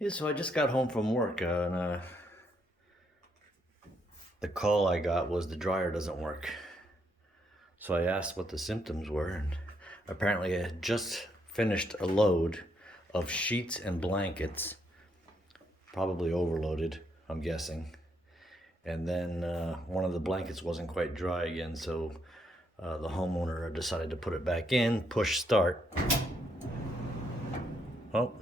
Yeah, so I just got home from work, and the call I got was the dryer doesn't work. So I asked what the symptoms were, and apparently I had just finished a load of sheets and blankets, probably overloaded, I'm guessing. And then one of the blankets wasn't quite dry again, so the homeowner decided to put it back in, push start. Oh.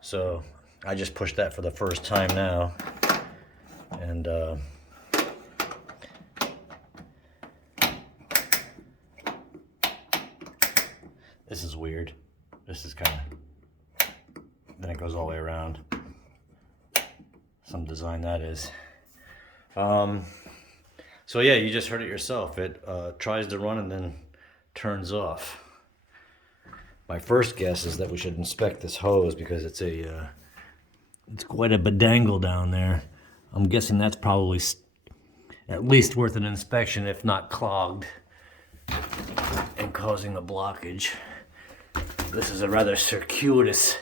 So I just pushed that for the first time now, and this is weird. This is kind of, then it goes all the way around. Some design that is. So yeah, you just heard it yourself. It tries to run and then turns off. My first guess is that we should inspect this hose because it's quite a bedangle down there. I'm guessing that's probably at least worth an inspection, if not clogged and causing a blockage. This is a rather circuitous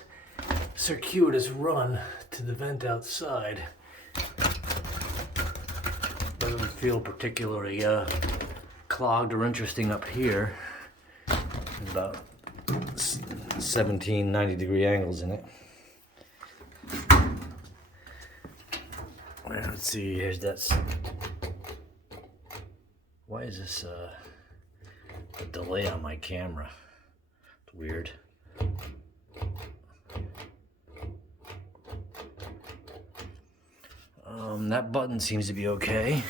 run to the vent outside. Doesn't feel particularly clogged or interesting up here. There's about 17 90-degree angles in it. Let's see, here's that. Why is this a delay on my camera? It's weird. That button seems to be okay.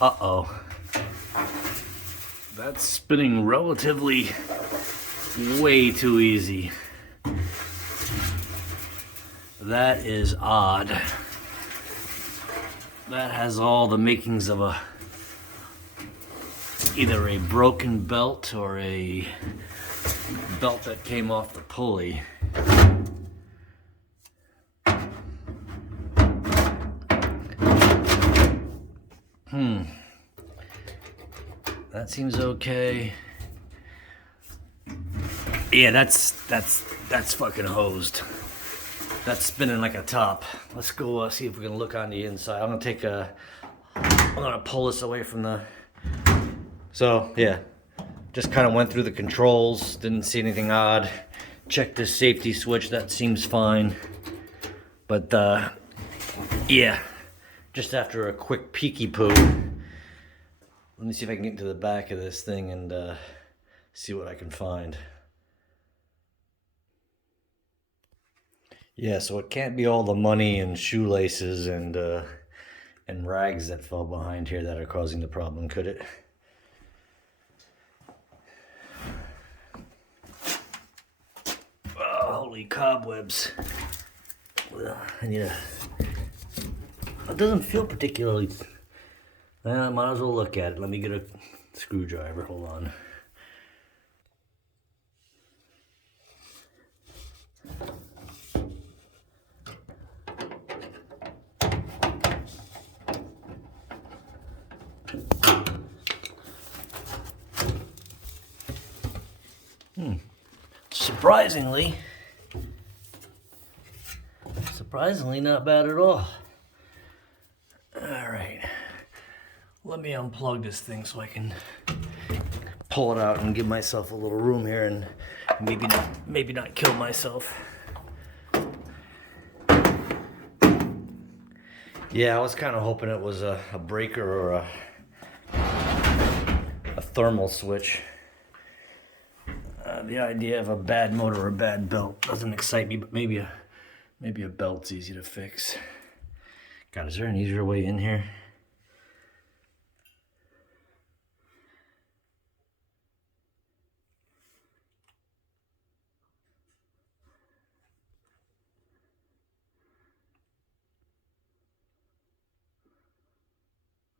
Uh-oh. That's spinning relatively way too easy. That is odd. That has all the makings of either a broken belt or a belt that came off the pulley. That seems okay. Yeah, that's fucking hosed. That's spinning like a top. Let's go see if we can look on the inside. I'm gonna pull this away from the. So yeah, just kind of went through the controls. Didn't see anything odd. Checked this safety switch. That seems fine. But yeah, just after a quick peeky poo. Let me see if I can get into the back of this thing and see what I can find. Yeah, so it can't be all the money and shoelaces and rags that fell behind here that are causing the problem, could it? Oh, holy cobwebs. Well, I need a... It doesn't feel particularly... I might as well look at it. Let me get a screwdriver. Hold on. Surprisingly not bad at all. All right. Let me unplug this thing so I can pull it out and give myself a little room here and maybe not kill myself. Yeah, I was kind of hoping it was a breaker or a thermal switch. The idea of a bad motor or a bad belt doesn't excite me, but maybe a belt's easy to fix. God, is there an easier way in here?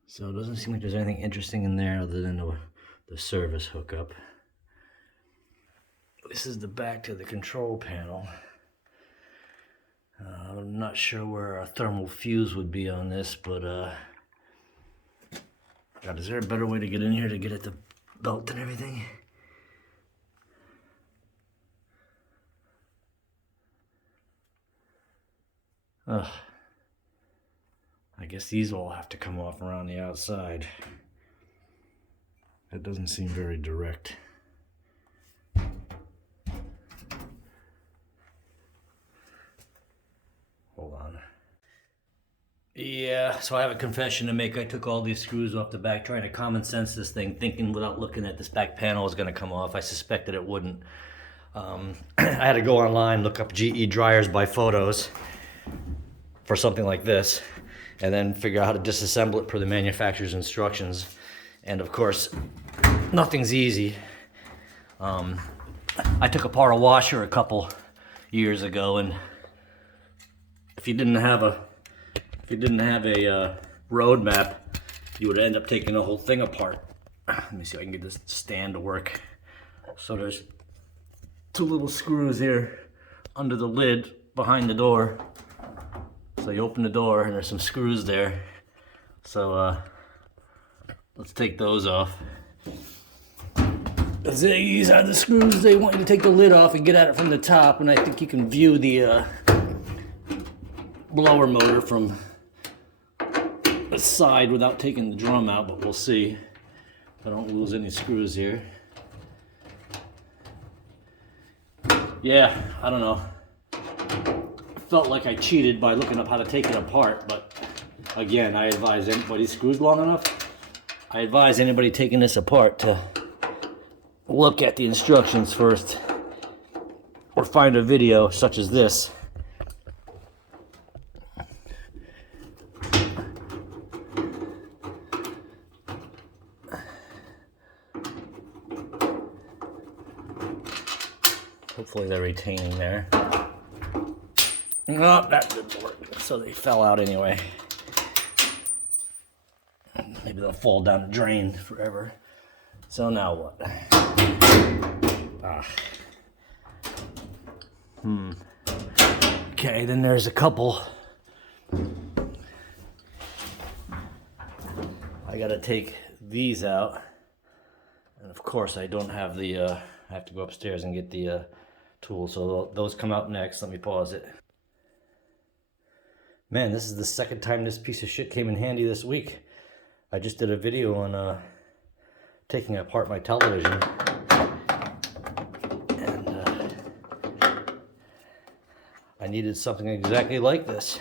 So it doesn't seem like there's anything interesting in there other than the service hookup. This is the back to the control panel. I'm not sure where a thermal fuse would be on this, but God, is there a better way to get in here to get at the belt and everything? Ugh. I guess these all have to come off around the outside. That doesn't seem very direct. Hold on. Yeah, so I have a confession to make. I took all these screws off the back, trying to common sense this thing, thinking without looking at this back panel was going to come off. I suspected it wouldn't. I had to go online, look up GE dryers by photos for something like this, and then figure out how to disassemble it per the manufacturer's instructions. And of course, nothing's easy. I took apart a washer a couple years ago, and if you didn't have a road map, you would end up taking the whole thing apart. Let me see if I can get this stand to work. So there's two little screws here under the lid behind the door. So you open the door and there's some screws there. So let's take those off. These are the screws. They want you to take the lid off and get at it from the top, and I think you can view the blower motor from the side without taking the drum out, but we'll see if I don't lose any screws here. Yeah, I don't know. I felt like I cheated by looking up how to take it apart, but again, I advise anybody screws long enough. I advise anybody taking this apart to look at the instructions first, or find a video such as this. Hopefully they're retaining there. No, that didn't work. So they fell out anyway. Maybe they'll fall down the drain forever. So now what? Okay, then there's a couple. I gotta take these out. And of course I don't have the, I have to go upstairs and get the tool. So those come out next. Let me pause it. Man, this is the second time this piece of shit came in handy this week. I just did a video on taking apart my television. And I needed something exactly like this.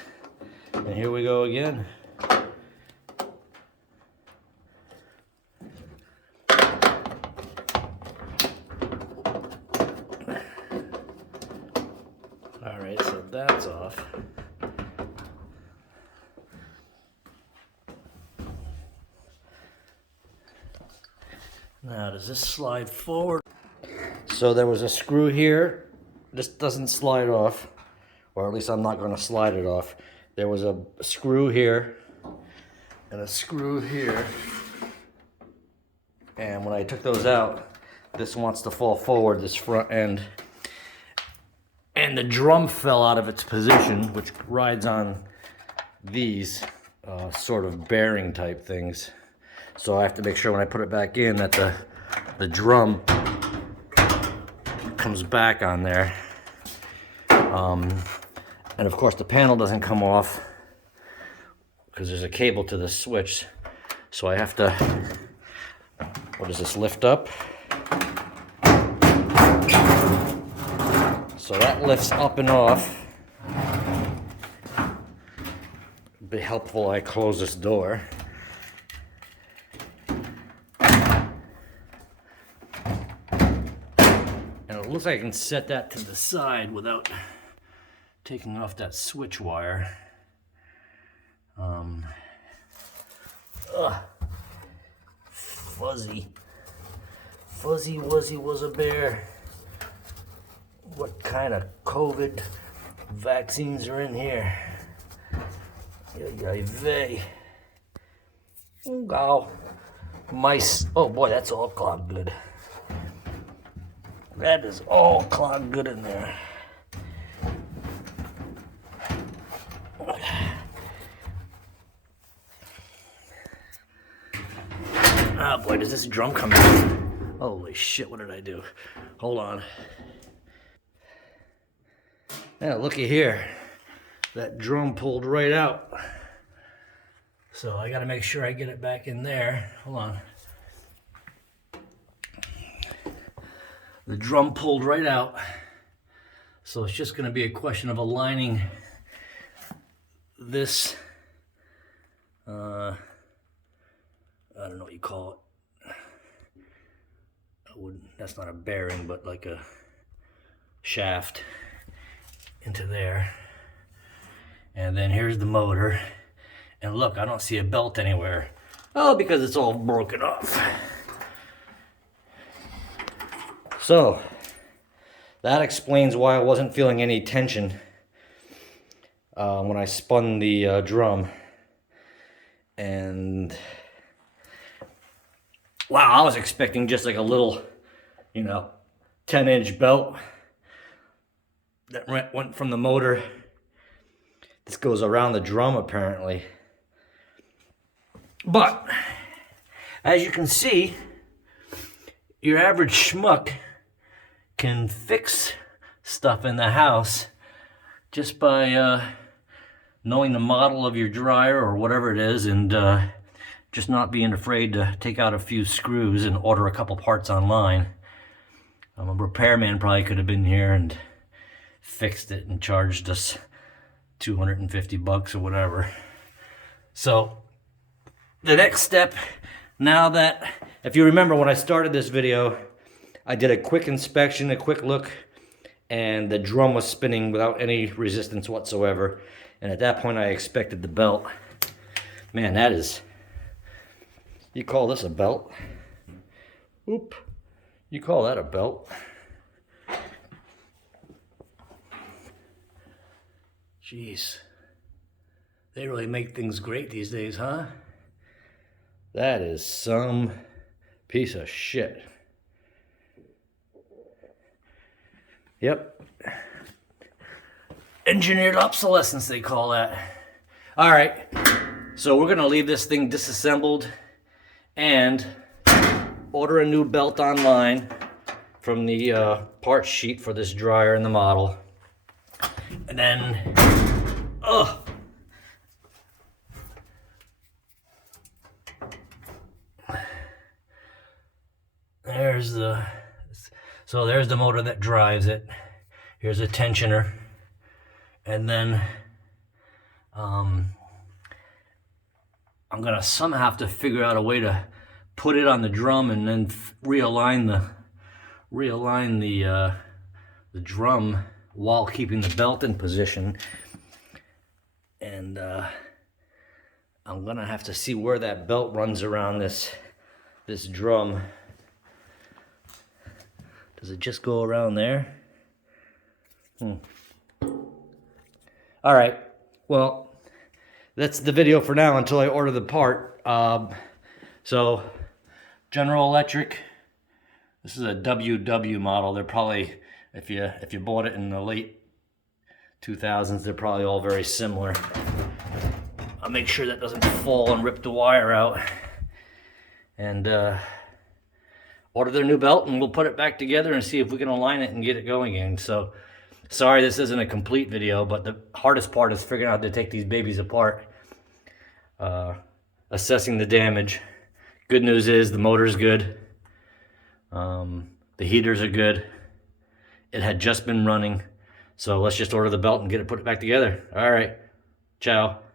And here we go again. Alright, so that's off. Now, does this slide forward? So there was a screw here. This doesn't slide off, or at least I'm not going to slide it off. There was a screw here and a screw here. And when I took those out, this wants to fall forward, this front end. And the drum fell out of its position, which rides on these sort of bearing type things. So I have to make sure when I put it back in that the drum comes back on there. And of course the panel doesn't come off because there's a cable to the switch. So I have to, what does this lift up? So that lifts up and off. It'd be helpful I close this door. It looks like I can set that to the side without taking off that switch wire. Fuzzy. Fuzzy Wuzzy was a bear. What kind of COVID vaccines are in here? Vey. Wow. Mice. Oh boy, that's all clogged good. That is all clogged good in there. Oh boy, does this drum come out? Holy shit, what did I do? Hold on. Yeah, looky here. that drum pulled right out. So I gotta make sure I get it back in there. Hold on. The drum pulled right out. So it's just gonna be a question of aligning this, I don't know what you call it. That's not a bearing, but like a shaft into there. And then here's the motor. And look, I don't see a belt anywhere. Oh, because it's all broken off. So, that explains why I wasn't feeling any tension when I spun the drum. And wow, I was expecting just like a little, 10-inch belt that went from the motor. This goes around the drum apparently. But as you can see, your average schmuck can fix stuff in the house just by knowing the model of your dryer or whatever it is, and just not being afraid to take out a few screws and order a couple parts online. A repairman probably could have been here and fixed it and charged us $250 or whatever. So the next step, now that, if you remember when I started this video, I did a quick inspection, a quick look, and the drum was spinning without any resistance whatsoever. And at that point I expected the belt. Man, that is, you call this a belt? Oop, you call that a belt? Jeez, they really make things great these days, huh? That is some piece of shit. Yep. Engineered obsolescence, they call that. All right, so we're gonna leave this thing disassembled and order a new belt online from the part sheet for this dryer and the model. And then, there's the motor that drives it. Here's a tensioner. And then I'm gonna somehow have to figure out a way to put it on the drum and then realign the drum while keeping the belt in position. And I'm gonna have to see where that belt runs around this drum. Does it just go around there? All right, well, that's the video for now until I order the part. So, General Electric, this is a WW model. They're probably, if you bought it in the late 2000s, they're probably all very similar. I'll make sure that doesn't fall and rip the wire out. And order their new belt, and we'll put it back together and see if we can align it and get it going again. So, sorry this isn't a complete video, but the hardest part is figuring out how to take these babies apart. Assessing the damage. Good news is the motor's good. The heaters are good. It had just been running. So let's just order the belt and get it put back together. All right. Ciao.